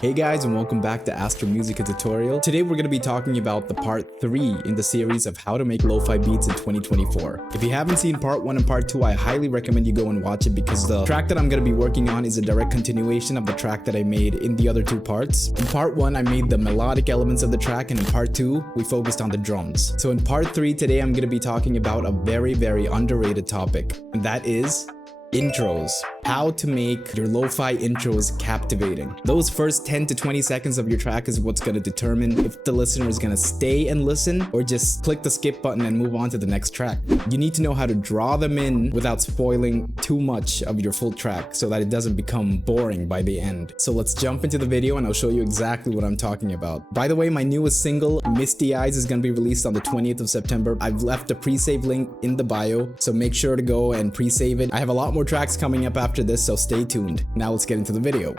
Hey guys, and welcome back to Astro Musica Tutorial. Today we're going to be talking about the part 3 in the series of how to make lo-fi beats in 2024. If you haven't seen part 1 and part 2, I highly recommend you go and watch it because the track that I'm going to be working on is a direct continuation of the track that I made in the other 2 parts. In part 1, I made the melodic elements of the track, and in part 2, we focused on the drums. So in part 3 today, I'm going to be talking about a very underrated topic, and that is intros. How to make your lo-fi intros captivating. Those first 10 to 20 seconds of your track is what's going to determine if the listener is going to stay and listen or just click the skip button and move on to the next track. You need to know how to draw them in without spoiling too much of your full track so that it doesn't become boring by the end. So let's jump into the video and I'll show you exactly what I'm talking about. By the way, my newest single, Misty Eyes, is going to be released on the 20th of September. I've left a pre-save link in the bio, so make sure to go and pre-save it. I have a lot more tracks coming up after this, so stay tuned. Now let's get into the video.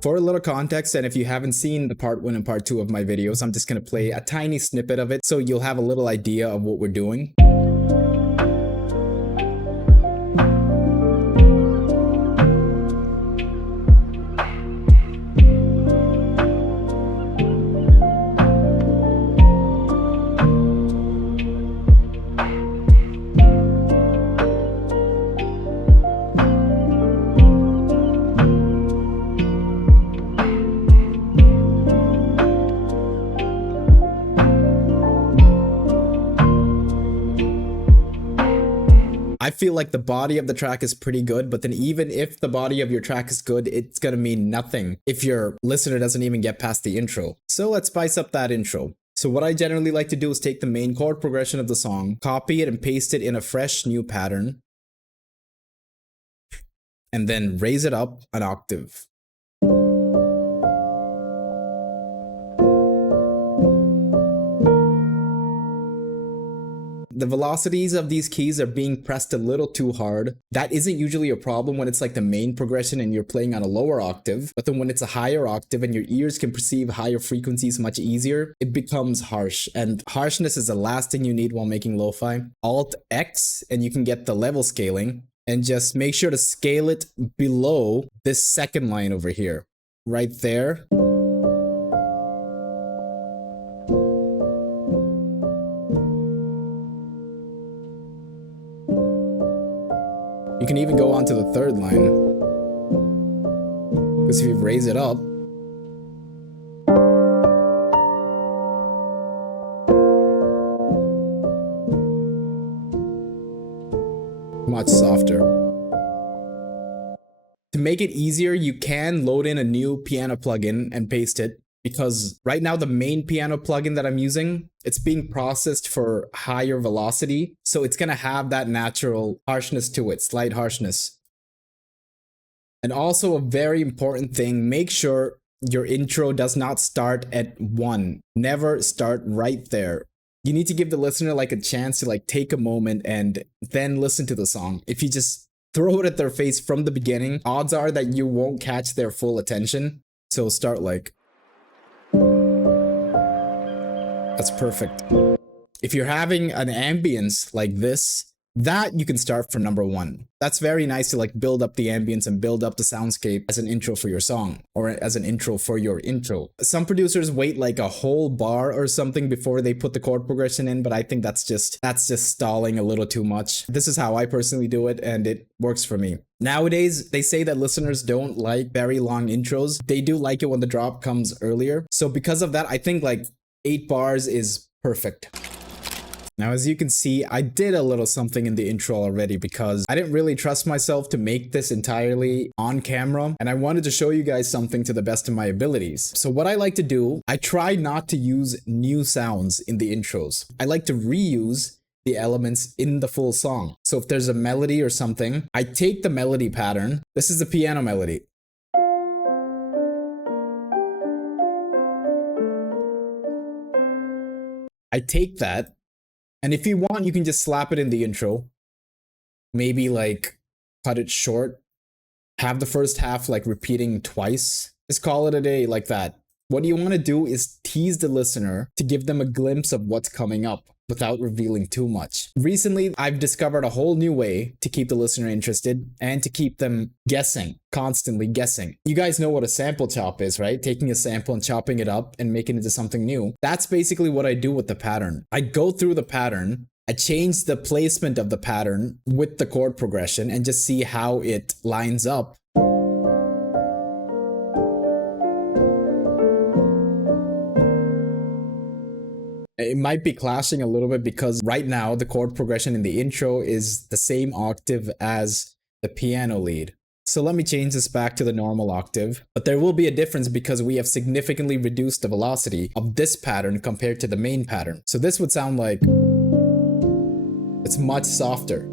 For a little context, and if you haven't seen the part 1 and part 2 of my videos, I'm just going to play a tiny snippet of it so you'll have a little idea of what we're doing. I feel like the body of the track is pretty good, but then even if the body of your track is good, it's gonna mean nothing if your listener doesn't even get past the intro. So let's spice up that intro. So what I generally like to do is take the main chord progression of the song, copy it and paste it in a fresh new pattern, and then raise it up an octave. The velocities of these keys are being pressed a little too hard. That isn't usually a problem when it's like the main progression and you're playing on a lower octave, but then when it's a higher octave and your ears can perceive higher frequencies much easier, it becomes harsh, and harshness is the last thing you need while making lo-fi. Alt X and you can get the level scaling, and just make sure to scale it below this second line over here, right there. You can even go on to the third line, because if you raise it up, much softer. To make it easier, you can load in a new piano plugin and paste it, because right now the main piano plugin that I'm using, it's being processed for higher velocity, so it's gonna have that natural harshness to it, slight harshness. And also a very important thing, make sure your intro does not start at 1. Never start right there. You need to give the listener like a chance to like take a moment and then listen to the song. If you just throw it at their face from the beginning, odds are that you won't catch their full attention. So start like, that's perfect. If you're having an ambience like this, that you can start from number 1. That's very nice to like build up the ambience and build up the soundscape as an intro for your song, or as an intro for your intro. Some producers wait like a whole bar or something before they put the chord progression in, but I think that's just stalling a little too much. This is how I personally do it, and it works for me. Nowadays, they say that listeners don't like very long intros. They do like it when the drop comes earlier. So because of that, I think like 8 bars is perfect. Now, as you can see, I did a little something in the intro already because I didn't really trust myself to make this entirely on camera, and I wanted to show you guys something to the best of my abilities. So what I like to do, I try not to use new sounds in the intros. I like to reuse the elements in the full song. So if there's a melody or something, I take the melody pattern. This is the piano melody. I take that, and if you want, you can just slap it in the intro. Maybe like cut it short. Have the first half like repeating twice. Just call it a day like that. What you want to do is tease the listener to give them a glimpse of what's coming up. without revealing too much. Recently, I've discovered a whole new way to keep the listener interested and to keep them guessing, constantly guessing. You guys know what a sample chop is, right? Taking a sample and chopping it up and making it into something new. That's basically what I do with the pattern. I go through the pattern, I change the placement of the pattern with the chord progression and just see how it lines up. It might be clashing a little bit because right now the chord progression in the intro is the same octave as the piano lead. So let me change this back to the normal octave, but there will be a difference because we have significantly reduced the velocity of this pattern compared to the main pattern. So this would sound like it's much softer.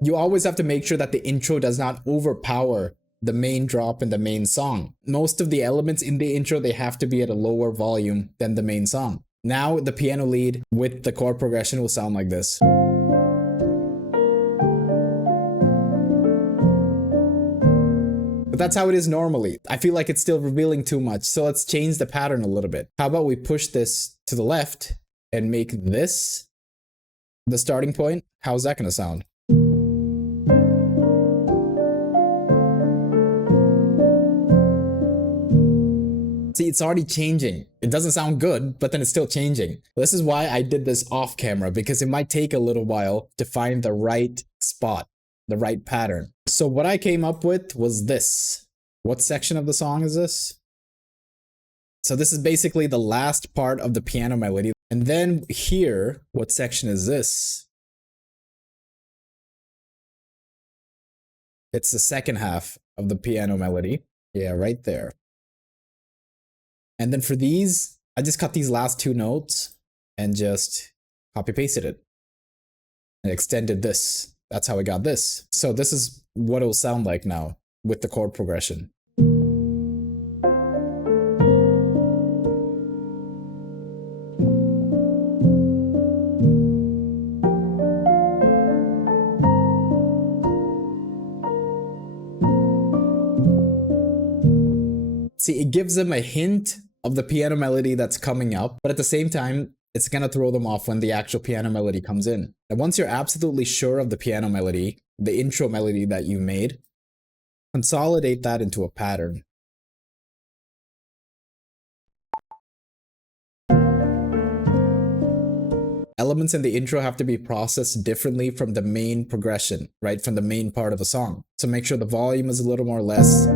You always have to make sure that the intro does not overpower the main drop in the main song. Most of the elements in the intro, they have to be at a lower volume than the main song. Now the piano lead with the chord progression will sound like this. But that's how it is normally. I feel like it's still revealing too much, so let's change the pattern a little bit. How about we push this to the left and make this the starting point? How's that gonna sound? See, it's already changing. It doesn't sound good, but then it's still changing. This is why I did this off camera, because it might take a little while to find the right spot, the right pattern. So what I came up with was this. What section of the song is this? So this is basically the last part of the piano melody. And then here, what section is this? It's the second half of the piano melody. Yeah, right there. And then for these, I just cut these last two notes and just copy pasted it and extended this. That's how I got this. So this is what it'll sound like now with the chord progression. See, it gives them a hint of the piano melody that's coming up, but at the same time, it's gonna throw them off when the actual piano melody comes in. And once you're absolutely sure of the piano melody, the intro melody that you made, consolidate that into a pattern. Elements in the intro have to be processed differently from the main progression, right? From the main part of the song. So make sure the volume is a little more or less.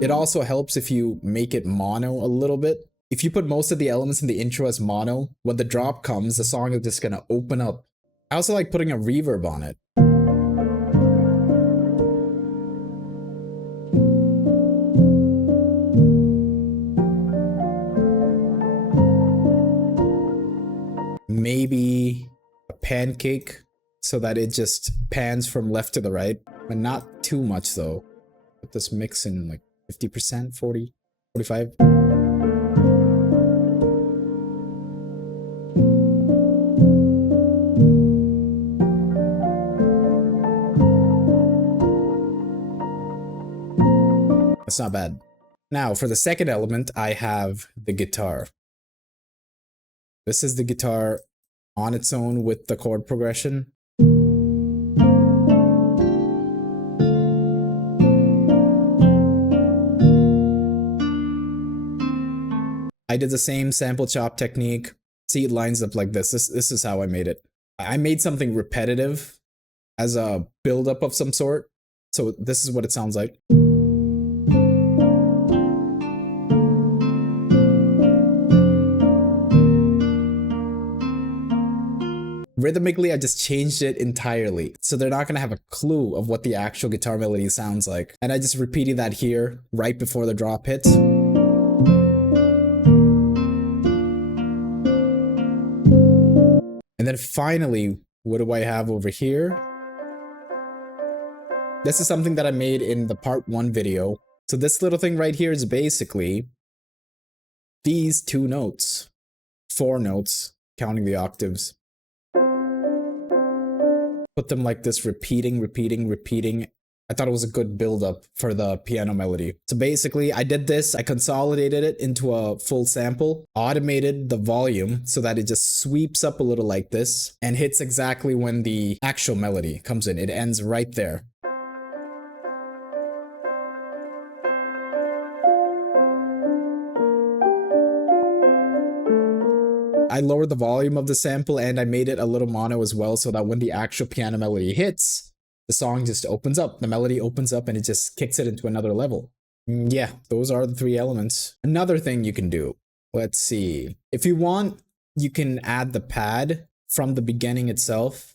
It also helps if you make it mono a little bit. If you put most of the elements in the intro as mono, when the drop comes, the song is just gonna open up. I also like putting a reverb on it. Maybe a pancake so that it just pans from left to the right, but not too much though. Put this mix in like 50%, 40, 45. That's not bad. Now for the second element, I have the guitar. This is the guitar on its own with the chord progression. I did the same sample chop technique. See, it lines up like this. This is how I made it. I made something repetitive as a buildup of some sort. So this is what it sounds like. Rhythmically, I just changed it entirely. So they're not gonna have a clue of what the actual guitar melody sounds like. And I just repeated that here right before the drop hits. And then finally, what do I have over here? This is something that I made in the part 1 video. So this little thing right here is basically these 2 notes, 4 notes, counting the octaves. Put them like this, repeating. I thought it was a good build up for the piano melody. So basically I did this, I consolidated it into a full sample, automated the volume so that it just sweeps up a little like this and hits exactly when the actual melody comes in. It ends right there. I lowered the volume of the sample and I made it a little mono as well so that when the actual piano melody hits, the song just opens up. The melody opens up and it just kicks it into another level. Yeah, those are the 3 elements. Another thing you can do, let's see. If you want, you can add the pad from the beginning itself.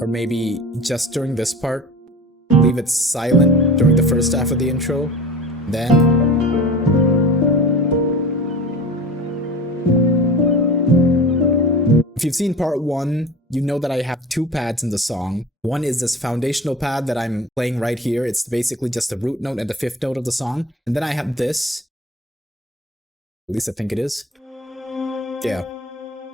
Or maybe just during this part. Leave it silent during the first half of the intro. Then if you've seen part 1, you know that I have 2 pads in the song. One is this foundational pad that I'm playing right here. It's basically just the root note and the 5th note of the song. And then I have this. At least I think it is. Yeah.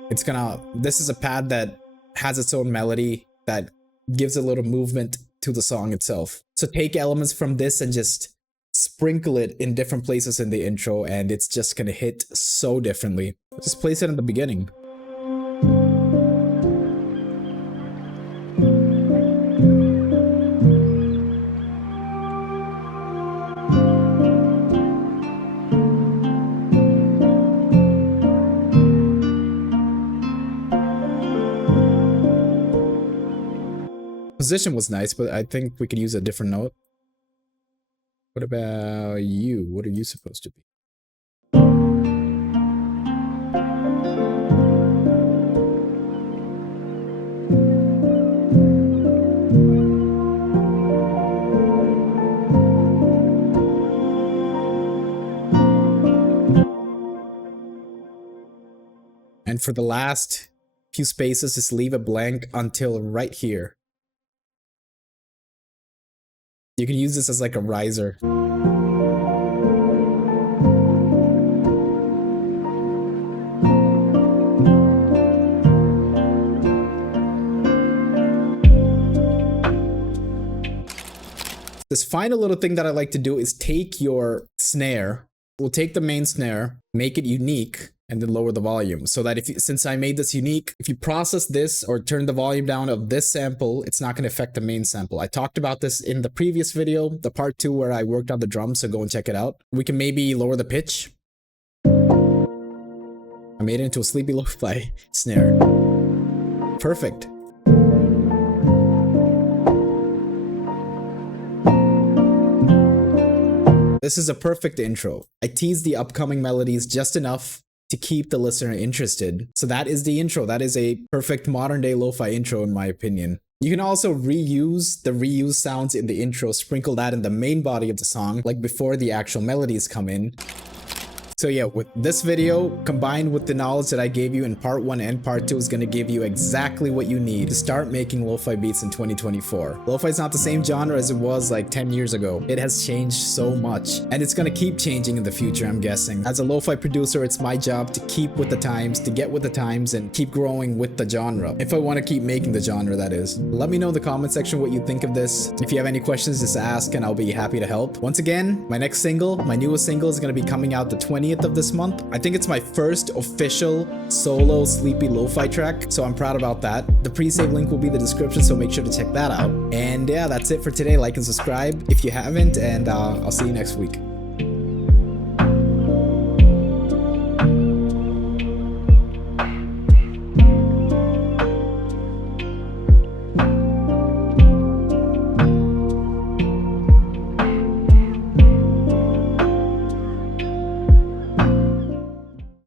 This is a pad that has its own melody that gives a little movement to the song itself. So take elements from this and just sprinkle it in different places in the intro and it's just gonna hit so differently. Just place it in the beginning. Position was nice, but I think we could use a different note. What about you? What are you supposed to be? And for the last few spaces, just leave it blank until right here. You can use this as like a riser. This final little thing that I like to do is take your snare. We'll take the main snare, make it unique, and then lower the volume so that since I made this unique, if you process this or turn the volume down of this sample, it's not going to affect the main sample. I talked about this in the previous video, the part 2 where I worked on the drums, so go and check it out. We can maybe lower the pitch. I made it into a sleepy lo-fi snare. Perfect. This is a perfect intro. I teased the upcoming melodies just enough to keep the listener interested. So that is the intro. That is a perfect modern day lo-fi intro in my opinion. You can also reuse the reused sounds in the intro, sprinkle that in the main body of the song, like before the actual melodies come in. So yeah, with this video, combined with the knowledge that I gave you in part 1 and part 2 is going to give you exactly what you need to start making lo-fi beats in 2024. Lo-fi is not the same genre as it was like 10 years ago. It has changed so much, and it's going to keep changing in the future, I'm guessing. As a lo-fi producer, it's my job to keep with the times, to get with the times, and keep growing with the genre. If I want to keep making the genre, that is. Let me know in the comment section what you think of this. If you have any questions, just ask and I'll be happy to help. Once again, my next single, my newest single is going to be coming out the 20th of this month. I think it's my first official solo sleepy lo-fi track, so I'm proud about that. The pre-save link will be in the description, so make sure to check that out. And yeah, that's it for today. Like and subscribe if you haven't, and I'll see you next week.